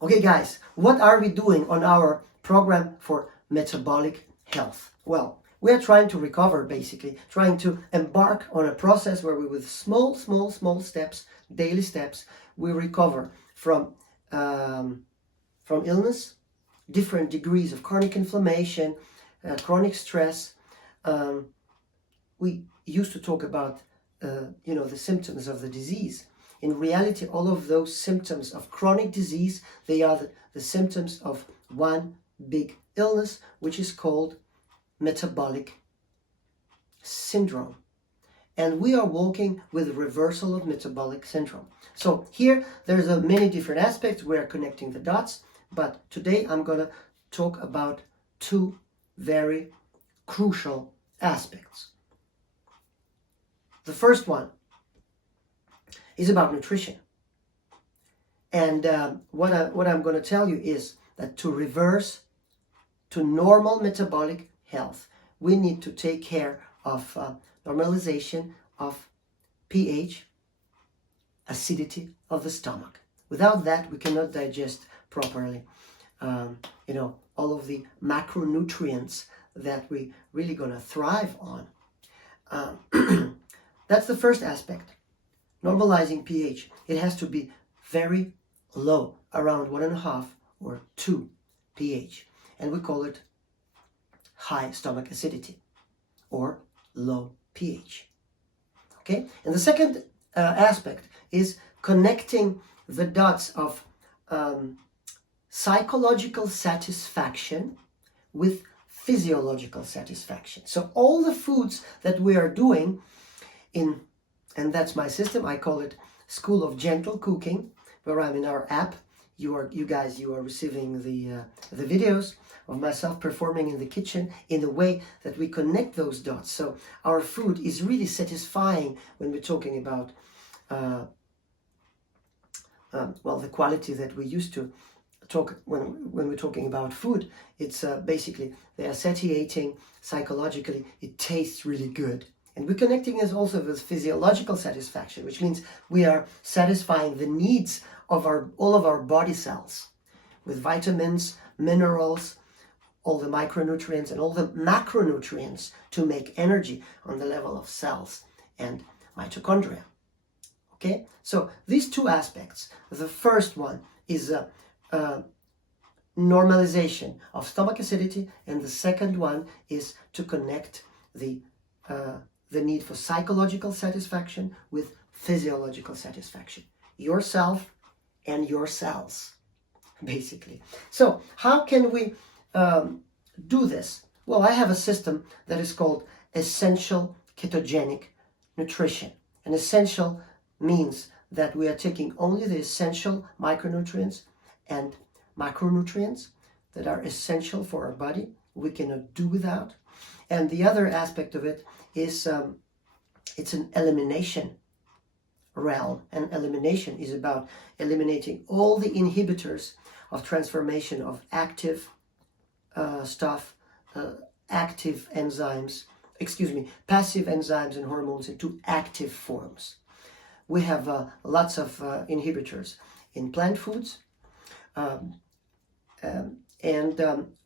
Okay guys, what are we doing on our program for metabolic health? Well, we are trying to recover, basically, trying to embark on a process where we, with small steps, daily steps, we recover from illness, different degrees of chronic inflammation, chronic stress. We used to talk about, the symptoms of the disease. In reality, all of those symptoms of chronic disease, they are the symptoms of one big illness, which is called metabolic syndrome. And we are working with reversal of metabolic syndrome. So here, there's many different aspects. We are connecting the dots. But today, I'm going to talk about two very crucial aspects. The first one is about nutrition. And what I'm going to tell you is that to reverse to normal metabolic health, we need to take care of normalization of pH, acidity of the stomach. Without that, we cannot digest properly, all of the macronutrients that we really going to thrive on. That's the first aspect. Normalizing pH, it has to be very low, around 1.5 or 2 pH. And we call it high stomach acidity or low pH. Okay? And the second aspect is connecting the dots of psychological satisfaction with physiological satisfaction. So all the foods that we are doing and that's my system. I call it School of Gentle Cooking, where I'm in our app. You are receiving the videos of myself performing in the kitchen in a way that we connect those dots. So our food is really satisfying when we're talking about the quality that we used to talk when we're talking about food. It's basically they are satiating psychologically. It tastes really good. And we're connecting this also with physiological satisfaction, which means we are satisfying the needs of all of our body cells with vitamins, minerals, all the micronutrients and all the macronutrients to make energy on the level of cells and mitochondria. Okay, so these two aspects. The first one is normalization of stomach acidity, and the second one is to connect the need for psychological satisfaction with physiological satisfaction. Yourself and your cells, basically. So how can we do this? Well, I have a system that is called essential ketogenic nutrition. And essential means that we are taking only the essential micronutrients and macronutrients that are essential for our body. We cannot do without. And the other aspect of it is it's an elimination realm. And elimination is about eliminating all the inhibitors of transformation of active passive enzymes and hormones into active forms. We have lots of inhibitors in plant foods, and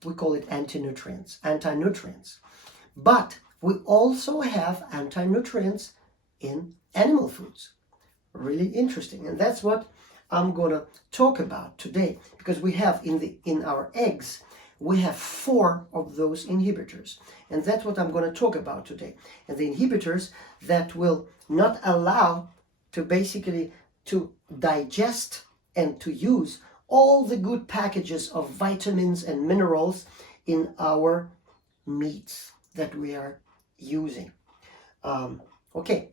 we call it anti-nutrients. But we also have anti-nutrients in animal foods. Really interesting. And that's what I'm going to talk about today, because we have in our eggs, we have 4 of those inhibitors. And that's what I'm going to talk about today. And the inhibitors that will not allow to basically to digest and to use all the good packages of vitamins and minerals in our meats that we are using. Okay,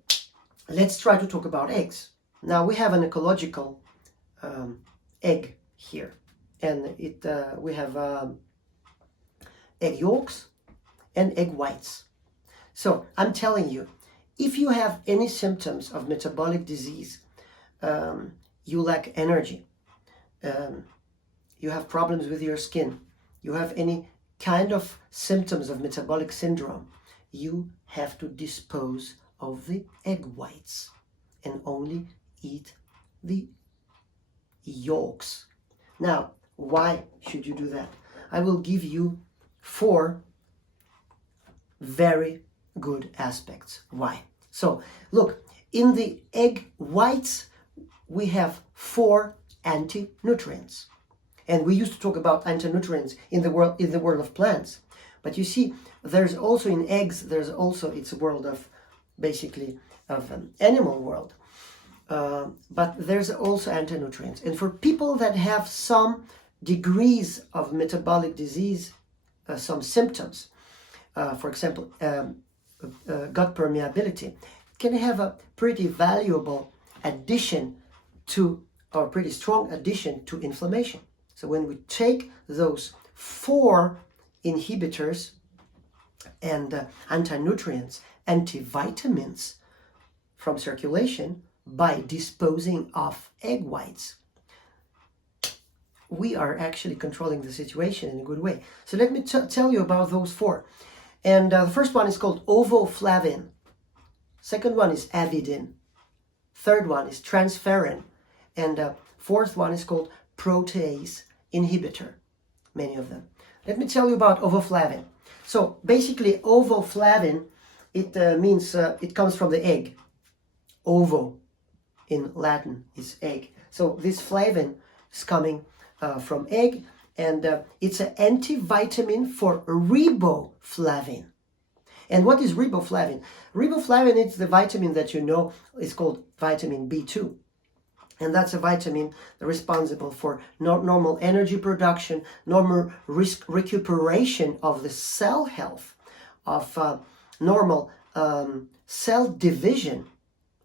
let's try to talk about eggs. Now we have an ecological egg here, and we have egg yolks and egg whites. So I'm telling you, if you have any symptoms of metabolic disease, you lack energy, you have problems with your skin, you have any kind of symptoms of metabolic syndrome, you have to dispose of the egg whites and only eat the yolks. Now, why should you do that? I will give you 4 very good aspects. Why? So, look, in the egg whites, we have 4 anti-nutrients. And we used to talk about anti-nutrients in the world of plants. But you see, there's also in eggs, it's a world of basically of an animal world. But there's also anti-nutrients. And for people that have some degrees of metabolic disease, some symptoms, for example, gut permeability, can have a pretty valuable addition to, or pretty strong addition to inflammation. So when we take those 4 inhibitors and anti-nutrients, antivitamins from circulation by disposing of egg whites, we are actually controlling the situation in a good way. So let me tell you about those 4. And the first one is called riboflavin. Second one is avidin. Third one is transferrin. And fourth one is called protease inhibitor, many of them. Let me tell you about riboflavin. So basically riboflavin, it means, it comes from the egg. Ovo in Latin is egg. So this flavin is coming from egg, and it's an antivitamin for riboflavin. And what is riboflavin? Riboflavin is the vitamin that you know is called vitamin B2. And that's a vitamin responsible for normal energy production, normal recuperation of the cell health, of normal cell division.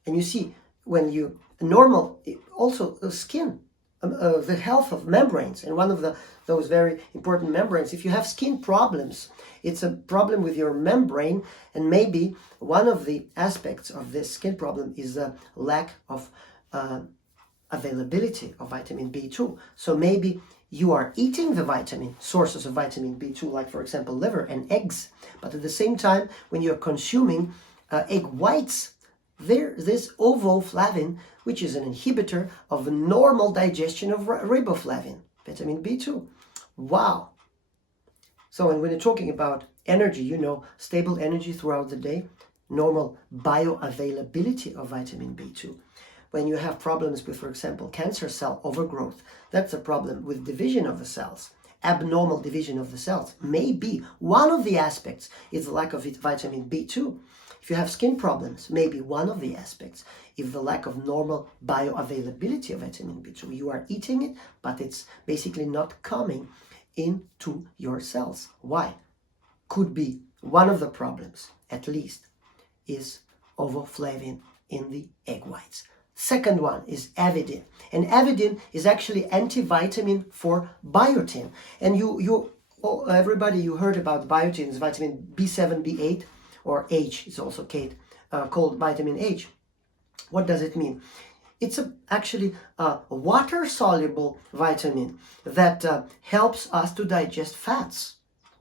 And you see, when you normal, also skin, the health of membranes, and one of those very important membranes. If you have skin problems, it's a problem with your membrane, and maybe one of the aspects of this skin problem is a lack of availability of vitamin B2. So maybe you are eating the sources of vitamin B2, like for example liver and eggs, but at the same time, when you're consuming egg whites, this riboflavin, which is an inhibitor of the normal digestion of riboflavin, vitamin B2. Wow! So when you're talking about energy, you know, stable energy throughout the day, normal bioavailability of vitamin B2. When you have problems with, for example, cancer cell overgrowth, that's a problem with division of the cells, abnormal division of the cells. Maybe one of the aspects is the lack of vitamin B2. If you have skin problems, maybe one of the aspects is the lack of normal bioavailability of vitamin B2. You are eating it, but it's basically not coming into your cells. Why? Could be one of the problems, at least, is riboflavin in the egg whites. Second one is avidin. And avidin is actually antivitamin for biotin. And everybody, you heard about biotin, is vitamin B7, B8, or H is also called vitamin H. What does it mean? It's actually a water-soluble vitamin that helps us to digest fats.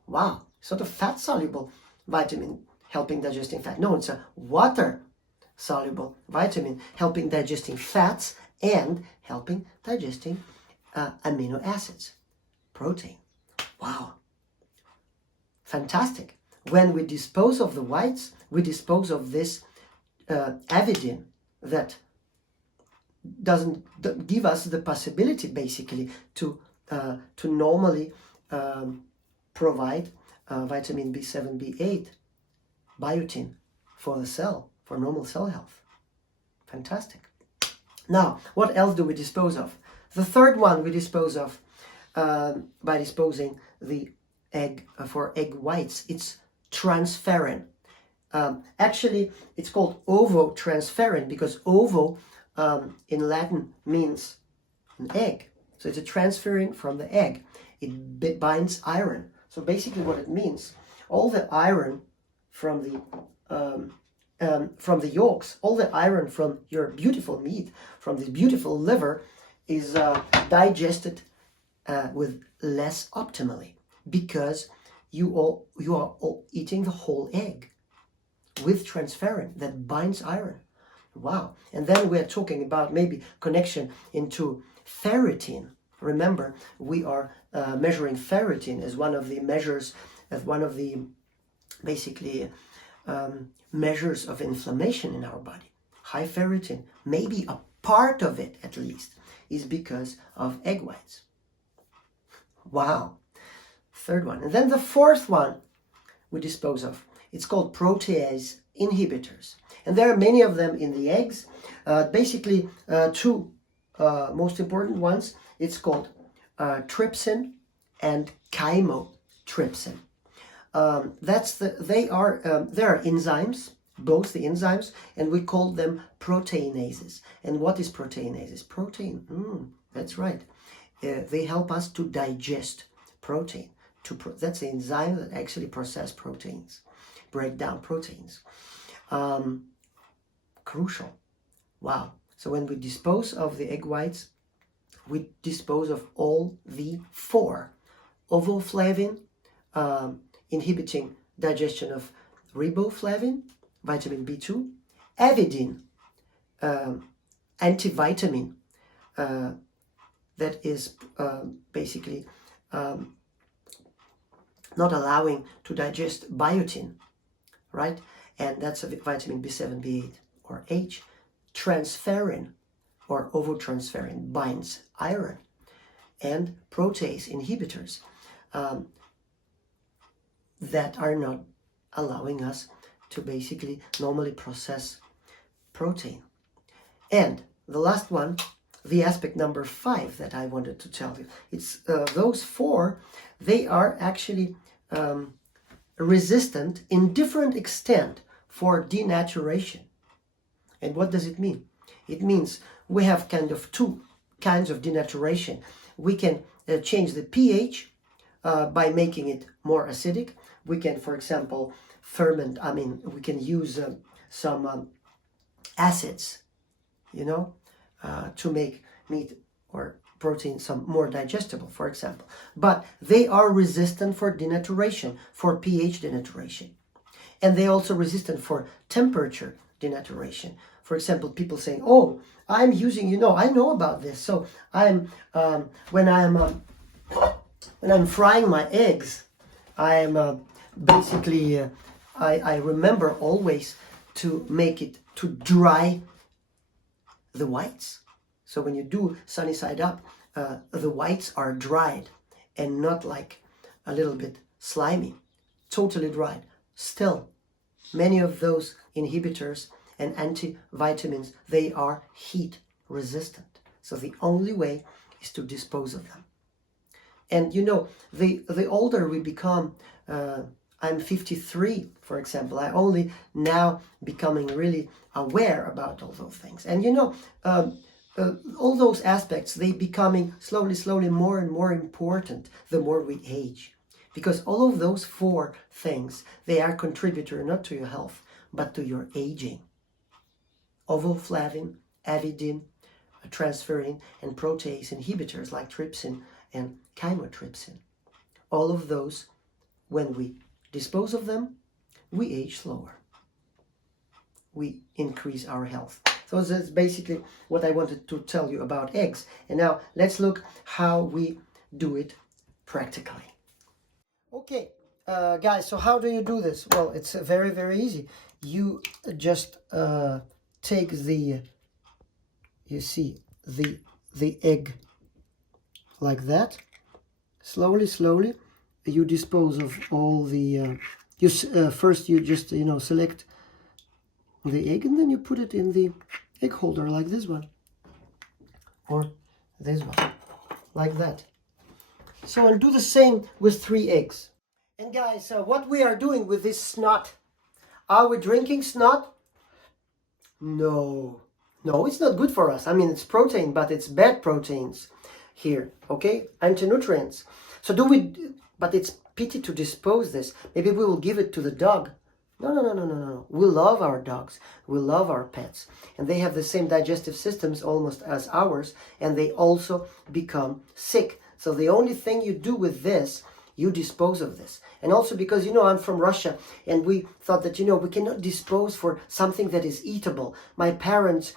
Wow, it's not a fat-soluble vitamin helping digesting fat. No, it's a water-soluble vitamin helping digesting fats and helping digesting amino acids, protein. Wow, fantastic. When we dispose of the whites, we dispose of this avidin that doesn't give us the possibility, basically, to normally provide vitamin B7, B8, biotin for the cell, for normal cell health. Fantastic. Now, what else do we dispose of? The third one we dispose of by disposing the egg for egg whites. It's transferrin. Actually, it's called ovo-transferrin because ovo in Latin means an egg. So it's a transferrin from the egg. It binds iron. So basically what it means, all the iron from the yolks, all the iron from your beautiful meat, from this beautiful liver, is digested with less optimally because you are all eating the whole egg with transferrin that binds iron. Wow. And then we're talking about maybe connection into ferritin Remember, we are measuring ferritin as one of the measures, as one of the basically measures of inflammation in our body. High ferritin, maybe a part of it at least, is because of egg whites. Wow. Third one. And then the fourth one we dispose of. It's called protease inhibitors. And there are many of them in the eggs. Basically, two most important ones. It's called trypsin and chymotrypsin. They are enzymes, both the enzymes, and we call them proteinases. And what is proteinases? Protein, that's right. They help us to digest protein. That's the enzyme that actually process proteins, break down proteins. Crucial. Wow. So when we dispose of the egg whites, we dispose of all the four. Riboflavin, inhibiting digestion of riboflavin, vitamin B2, avidin, antivitamin, that is basically not allowing to digest biotin, right? And that's a vitamin B7, B8, or H. Transferrin, or ovotransferrin, binds iron. And protease inhibitors that are not allowing us to basically normally process protein. And the last one, the aspect number 5 that I wanted to tell you, it's those four, they are actually resistant in different extent for denaturation. And what does it mean? It means we have kind of two kinds of denaturation. We can change the pH by making it more acidic. We can, for example, we can use some acids, to make meat or protein some more digestible, for example. But they are resistant for denaturation, for pH denaturation. And they also resistant for temperature denaturation. For example, people saying, "Oh, I'm using, I know about this. So when I'm frying my eggs, I'm basically I remember always to make it to dry the whites. So when you do sunny side up, the whites are dried and not like a little bit slimy, totally dried. Still, many of those inhibitors and antivitamins, they are heat resistant. So the only way is to dispose of them. And the older we become, I'm 53, for example, I only now becoming really aware about all those things. And all those aspects, they becoming slowly more and more important the more we age. Because all of those four things, they are contributor not to your health, but to your aging. Riboflavin, avidin, transferrin, and protease inhibitors like trypsin and chymotrypsin. All of those, when we dispose of them, we age slower. We increase our health. So that's basically what I wanted to tell you about eggs. And now let's look how we do it practically. Okay, guys, so how do you do this? Well, it's very, very easy. You just take the egg like that. Slowly, you dispose of all the, first you just, select the egg, and then you put it in the egg holder like this one. Or this one, like that. So I'll do the same with 3 eggs. And guys, what we are doing with this snot, are we drinking snot? No, it's not good for us. I mean, it's protein, but it's bad proteins here, okay? Anti-nutrients. So but it's pity to dispose this. Maybe we will give it to the dog. No. We love our dogs. We love our pets. And they have the same digestive systems almost as ours, and they also become sick. So the only thing you do with this, you dispose of this. And also because, I'm from Russia, and we thought that, we cannot dispose for something that is eatable. My parents,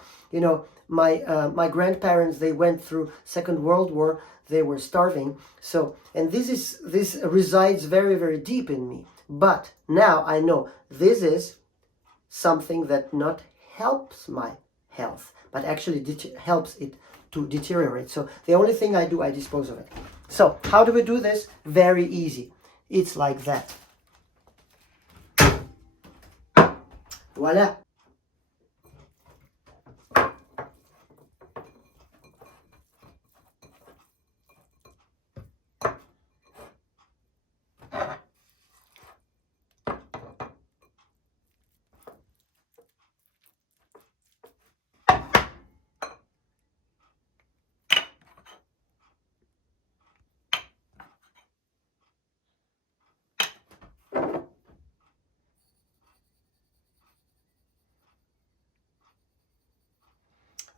my grandparents, they went through Second World War. They were starving. So, and this resides very, very deep in me. But now I know this is something that not helps my health, but actually helps it to deteriorate. So the only thing I do, I dispose of it. So how do we do this? Very easy. It's like that. Voila.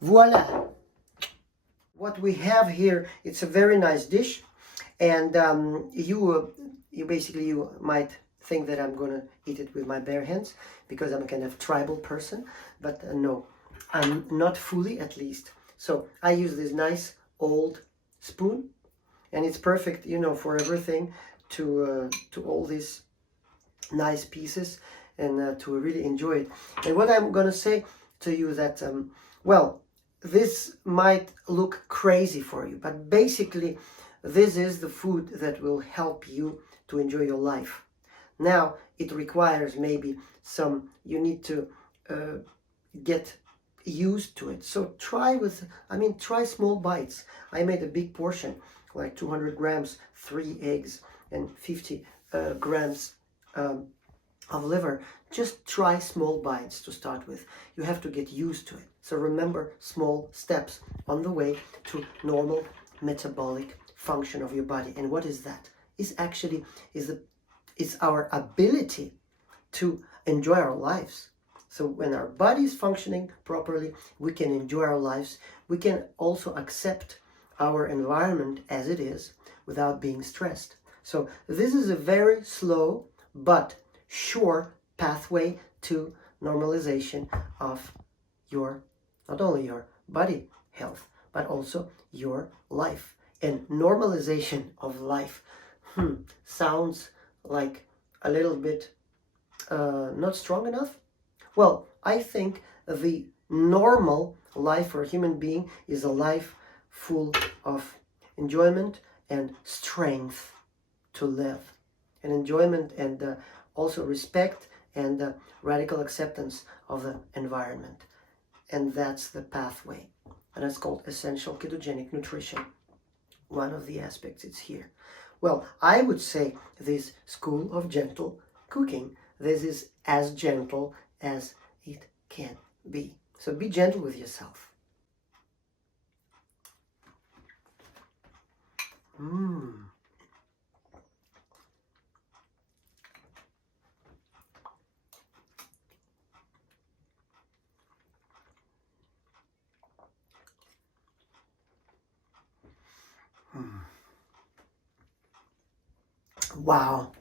Voila. What we have here, it's a very nice dish. And you basically, you might think that I'm gonna eat it with my bare hands because I'm a kind of tribal person, but no, I'm not fully, at least. So I use this nice old spoon, and it's perfect, you know, for everything, to all these nice pieces, and to really enjoy it. And what I'm gonna say to you that well, this might look crazy for you, but basically this is the food that will help you to enjoy your life. Now it requires maybe some, you need to get used to it. So try try small bites. I made a big portion, like 200 grams, 3 eggs, and 50 grams of liver. Just try small bites to start with. You have to get used to it. So remember, small steps on the way to normal metabolic function of your body. And what is that? It's actually it's our ability to enjoy our lives. So when our body is functioning properly, we can enjoy our lives. We can also accept our environment as it is without being stressed. So this is a very slow but sure pathway to normalization of your, not only your body health, but also your life. And normalization of life sounds like a little bit not strong enough. Well, I think the normal life for a human being is a life full of enjoyment and strength to live, and enjoyment, and also respect, and radical acceptance of the environment. And that's the pathway, and it's called essential ketogenic nutrition. One of the aspects is here. Well, I would say this school of gentle cooking, this is as gentle as it can be. So be gentle with yourself. Wow.